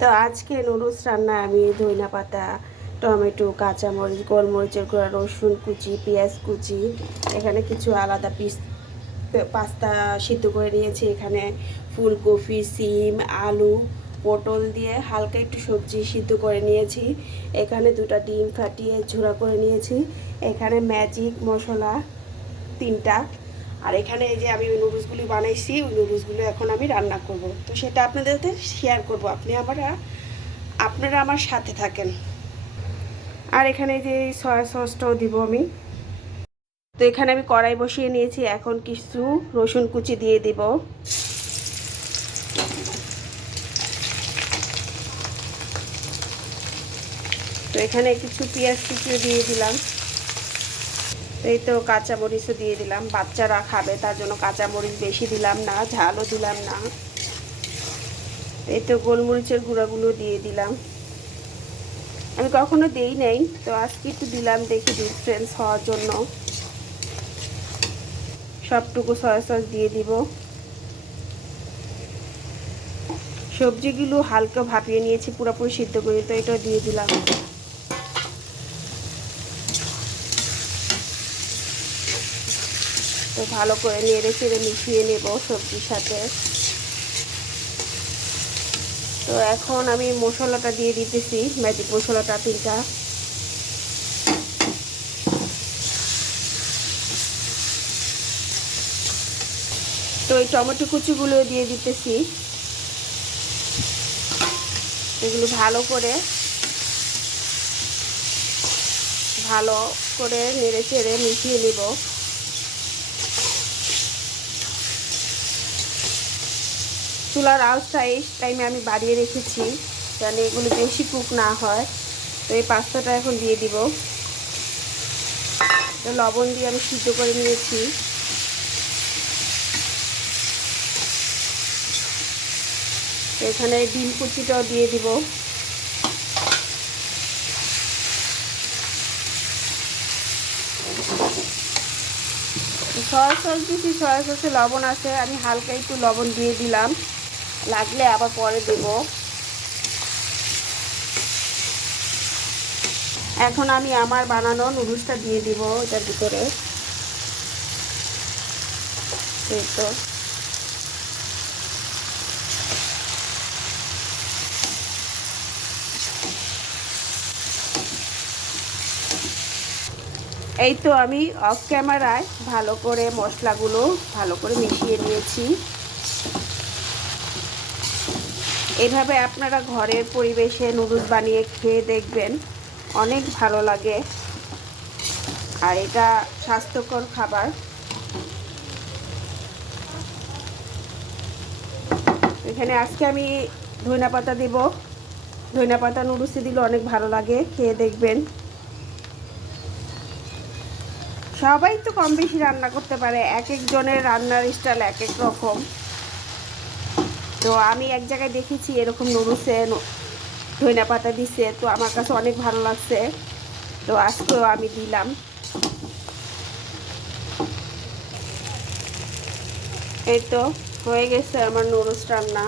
তো আজকে নুডলস রান্না আমি ধনিয়া পাতা, টমেটো, কাঁচামরিচ, গোলমরিচের গুঁড়া, রসুন কুচি, পেঁয়াজ কুচি, এখানে কিছু আলাদা পাস্তা সিদ্ধ করে নিয়েছি। এখানে ফুলকপি, সিম, আলু, পটল দিয়ে হালকা একটু সবজি সিদ্ধ করে নিয়েছি। এখানে দুটা ডিম ফাটিয়ে ঝোড়া করে নিয়েছি। এখানে ম্যাজিক মশলা 3টা। আর এখানে এই যে আমি ওই নুডলসগুলি বানাইছি, ওই নুডলসগুলো এখন আমি রান্না করব। তো সেটা আপনাদের সাথে শেয়ার করব, আপনারা আমার সাথে থাকেন। আর এখানে যে সয়া সসটাও দিব আমি। তো এখানে আমি কড়াই বসিয়ে নিয়েছি, এখন কিছু রসুন কুচি দিয়ে দিব। তো এখানে কিছু পেঁয়াজ কুচিও দিয়ে দিলাম। এই তো কাঁচামরিচও দিয়ে দিলাম, বাচ্চারা খাবে তার জন্য কাঁচামরিচ বেশি দিলাম না, ঝালও দিলাম না। এই তো গোলমরিচের গুঁড়াগুলো দিয়ে দিলাম, আমি কখনো দেই নাই, তো আজকে একটু দিলাম, দেখি ডিফারেন্স হওয়ার জন্য। সবটুকু সয়া সস দিয়ে দিব। সবজিগুলো হালকা ভাপিয়ে নিয়েছি, পুরোপুরি সিদ্ধ করে, তো এটা দিয়ে দিলাম। তো ভালো করে নেড়ে চেড়ে মিশিয়ে নেব সবজির সাথে। তো এখন আমি মশলাটা দিয়ে দিতেছি, ম্যাজিক মশলাটা 3টা। তো এই টমেটো কুচিগুলো দিয়ে দিতেছি। এগুলো ভালো করে নেড়ে চেড়ে মিশিয়ে নেব। চুলার আঁচটা এই টাইমে আমি বাড়িয়ে রেখেছি, যেন এগুলো বেশি কুক না হয়। তো এই পাস্তাটা এখন দিয়ে দিব। লবণ দিয়ে আমি সিদ্ধ করে নিয়েছি। এখানে ডিম কুচিটাও দিয়ে দিব। সয়া সস দিচ্ছি, সয়া সসে লবণ আছে, আমি হালকা একটু লবণ দিয়ে দিলাম, লাগলে আবার পরে দেব। এখন আমি আমার বানানো নুডলসটা দিয়ে দিব এটার ভিতরে। এই তো আমি অফ ক্যামেরায় ভালো করে মশলাগুলো ভালো করে মিশিয়ে নিয়েছি। এভাবে আপনারা ঘরের পরিবেশে নুডলস বানিয়ে খেয়ে দেখবেন, অনেক ভালো লাগে। আর এটা স্বাস্থ্যকর খাবার। এখানে আজকে আমি ধনিয়া পাতা দেব। ধনিয়া পাতা নুডলসে দিলে অনেক ভালো লাগে, খেয়ে দেখবেন। সবাই তো কম বেশি রান্না করতে পারে, এক একজনের রান্নার স্টাইল এক এক রকম। তো আমি এক জায়গায় দেখেছি এরকম নুডলসে ধনিয়া পাতা দিছে, তো আমার কাছে অনেক ভালো লাগছে, তো আজকেও আমি দিলাম। এই তো হয়ে গেছে আমার নুডলস রান্না।